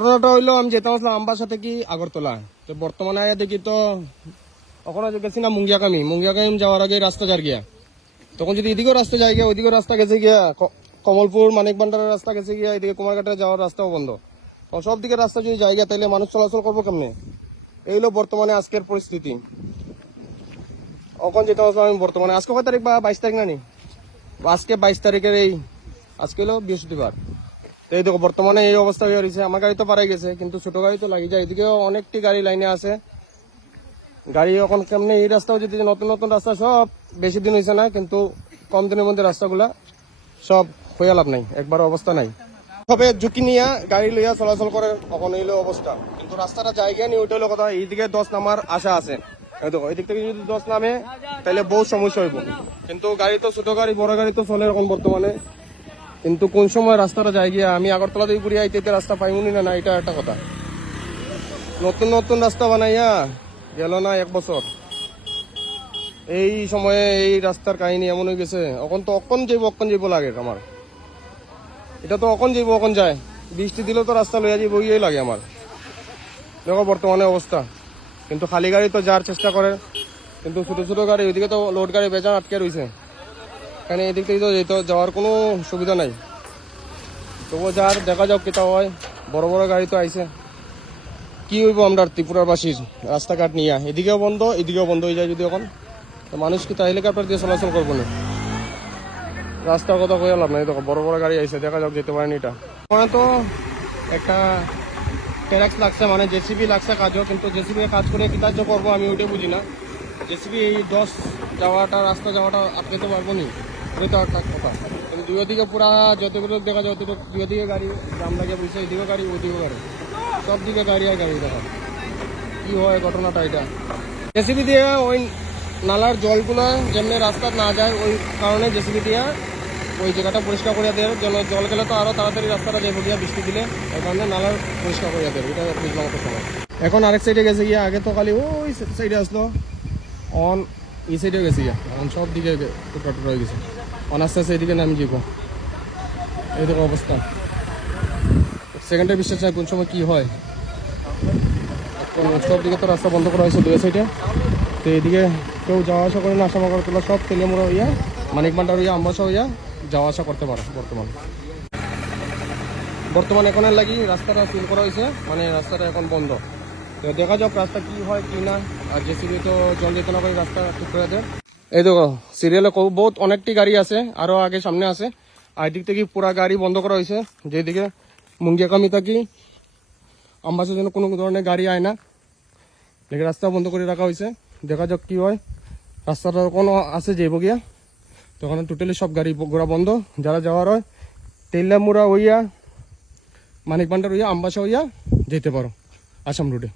ঘটনাটা হইলো আমি যেতাম আসলাম আমবাসা থেকে আগরতলা। তো বর্তমানে আয়া দেখি তো ওখানে গেছি না মুঙ্গিয়াকামি যাওয়ার আগে রাস্তা যার গিয়া, তখন যদি এদিকেও রাস্তা যায় গিয়া, ওইদিকেও রাস্তা গেছে গিয়া, কমলপুর মানিক ভান্ডারের রাস্তা গেছে গিয়া, এদিকে কুমারঘাটে যাওয়ার রাস্তাও বন্ধ। সব দিকে রাস্তা যদি যায় গিয়া তাহলে মানুষ চলাচল করবো কেমনে? এই হলো বর্তমানে আজকের পরিস্থিতি। এখন যেটা আমি বর্তমানে আজকে কয় তারিখ বা 22 তারিখ নানি, আজকে 22 তারিখের আজকে হলো বৃহস্পতিবার। তো এই দেখো বর্তমানে এই অবস্থা হয়ে রয়েছে। আমার গাড়ি তো পারাই গেছে, কিন্তু ছোট গাড়ি তো লাগিয়ে যায়। এদিকেও অনেকটি গাড়ি লাইনে আছে। গাড়ি এখন কেমনে এই রাস্তাও যদি নতুন নতুন রাস্তা সব বেশি দিন হয়েছে না, কিন্তু কম দিনের মধ্যে রাস্তাগুলা সব হয়ে লাভ নাই, একবার অবস্থা নাই। তবে ঝুঁকি নিয়ে গাড়ি লইয়া চলাচল করে কখন হইলো অবস্থা, কিন্তু রাস্তাটা জায়গা নিয়ে ওইটা হলো কথা। এইদিকে 10 নামার আশা আছে, দেখো এদিক থেকে যদি 10 নামে তাহলে বহু সমস্যা হইব। কিন্তু গাড়ি তো ছোট গাড়ি বড় গাড়ি তো চলে এখন বর্তমানে, কিন্তু কোন সময় রাস্তাটা যায় গিয়া আমি আগরতলা দিয়ে ঘুরিয়ে আইতে রাস্তা পাইমুনি না, এটা একটা কথা। নতুন নতুন রাস্তা বানাইয়া গেল না 1 বছর, এই সময়ে এই রাস্তার কাহিনী এমন হয়ে গেছে। এখন তো অকন যাইব লাগে আমার, এটা তো অকন যাইব অকন যায়। বৃষ্টি দিলেও তো রাস্তা লইয়া যাইব ইয়ে লাগে আমার। দেখো বর্তমানে অবস্থা, কিন্তু খালি গাড়ি তো যাওয়ার চেষ্টা করে, কিন্তু ছোট ছোট গাড়ি ওইদিকে তো লোড গাড়ি বেচান আটকে রয়েছে। এখানে এদিক থেকে তো যাওয়ার কোনো সুবিধা নাই। তবুও যার দেখা যাক কেটা হয়। বড় বড় গাড়ি তো আইছে, কি হইব আমরা ত্রিপুরাবাসীর রাস্তাঘাট নিয়ে? এদিকেও বন্ধ এদিকেও বন্ধ হয়ে যায় যদি এখন, তো মানুষ কি তাই হেলিকপ্টার দিয়ে চলাচল করবো না? রাস্তার কথা কয়ে লাভ নাই। দেখো বড় বড় গাড়ি আইছে, দেখা যাক যেতে পারেনি। এটা মানে তো একটা ট্যাক্স লাগছে, মানে জেসিবি লাগছে কাজও, কিন্তু জেসিবি কাজ করে কি কার্য করবো আমি ওইটাই বুঝি না। জেসিবি এই 10 রাস্তা যাওয়াটা আটকাতে পারবো নি, ওই তো একটা কথা। কিন্তু দুই দিকে পুরা যতগুলো দেখা যায় অতটুকু দুই দিকে গাড়ি জাম লাগিয়ে বুঝছে, এদিকে গাড়ি ওইদিকে গাড়ি, সব দিকে গাড়ি আর গাড়ি। দেখা কি হয় ঘটনাটা এটা। জেসিবি দিয়ে ওই নালার জলগুলো যেমনি রাস্তা না যায়, ওই কারণে জেসিবি দিয়ে ওই জায়গাটা পরিষ্কার করিয়া দেয়। জল গেলে তো আরো তাড়াতাড়ি রাস্তাটা যাবো গিয়া বৃষ্টি দিলে, এই কারণে নালার পরিষ্কার করিয়া দেয়। এটা বুঝলাম কত সময়। এখন আরেক সাইডে গেছে গিয়া, আগে তো খালি ওই সাইডে আসলো, অন এই সাইডে গেছে গিয়া, এখন সব দিকে টুকরা টুকরা হয়ে গেছে। অন আস্তে আস্তে এদিকে নামি যাব। এইদিকে অবস্থা সেকেন্ডে বিশ্বাস নাই কোন সময় কি হয়। সব দিকে তো রাস্তা বন্ধ করা হয়েছে দুই সাইডে। তো এদিকে কেউ যাওয়া আসা করে না, আসাম আগরতলা সব তেলেমুড়া হইয়া মানিক ভান্ডার হইয়া আমবাসা হইয়া যাওয়া আসা করতে পারে। বর্তমান এখনের লাগি রাস্তাটা সিল করা হয়েছে, মানে রাস্তাটা এখন বন্ধ। তো দেখা যাক রাস্তা কি হয় কি না। আর জেসিবি তো জল যেতে না করে রাস্তা ঠিক করে দেয়। এই দেখো সিরিয়ালে বহুত অনেকটি গাড়ি আছে, আরো আগে সামনে আছে। আর এদিক থেকে পুরা গাড়ি বন্ধ করা হয়েছে, যেদিকে মুঙ্গিয়াকামি থাকি আমবাসার জন্য কোনো ধরনের গাড়ি আয় না, দেখে রাস্তা বন্ধ করে রাখা হয়েছে। দেখা যাক কি হয়। রাস্তাটা কোনো আছে যাইব গিয়া, তখন টোটালি সব গাড়ি ঘোড়া বন্ধ। যারা যাওয়ার হয় তেলামুড়া হইয়া মানিক ভান্ডার হইয়া আমবাসা হইয়া যেতে পারো আসাম রোডে।